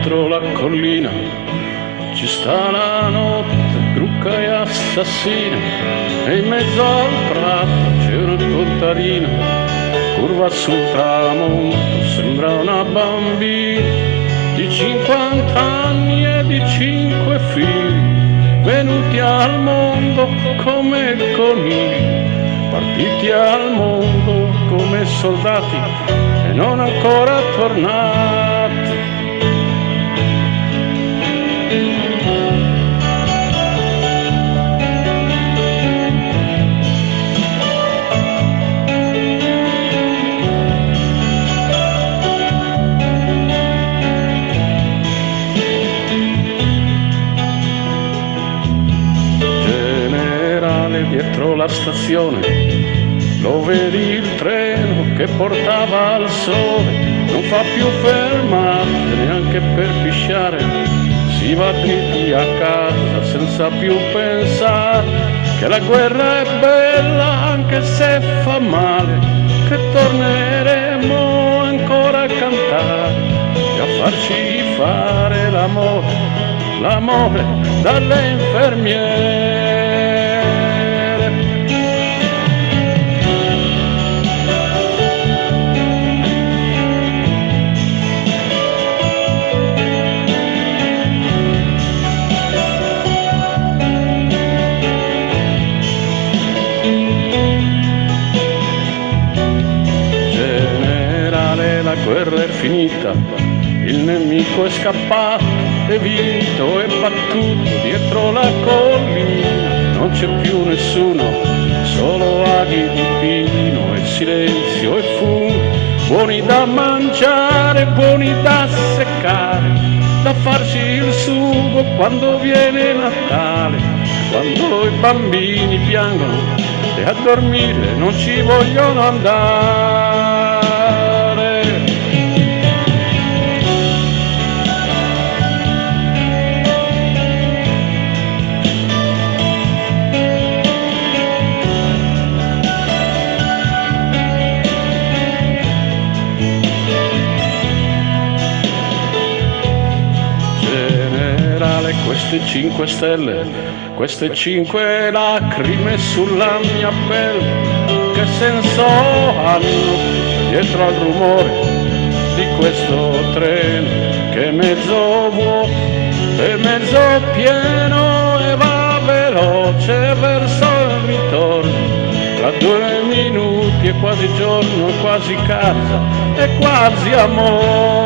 dietro la collina ci sta la notte, drucca e assassina, e in mezzo al prato c'è una contadina, curva sul tramonto, sembra una bambina di 50 anni e di 5 figli, venuti al mondo come conigli, partiti al mondo come soldati e non ancora tornati. Dietro la stazione lo vedi il treno che portava al sole, non fa più fermate neanche per pisciare, si va dritti a casa senza più pensare che la guerra è bella anche se fa male, che torneremo ancora a cantare e a farci fare l'amore, l'amore dalle infermiere. La guerra è finita, il nemico è scappato, è vinto, è battuto dietro la collina, non c'è più nessuno, solo aghi di pino e silenzio e fumo, buoni da mangiare, buoni da seccare, da farsi il sugo quando viene Natale, quando i bambini piangono e a dormire non ci vogliono andare. Queste 5 stelle, queste 5 lacrime sulla mia pelle, che senso hanno dietro al rumore di questo treno che è mezzo vuoto e mezzo pieno e va veloce verso il ritorno, tra 2 minuti è quasi giorno, è quasi casa, è quasi amore.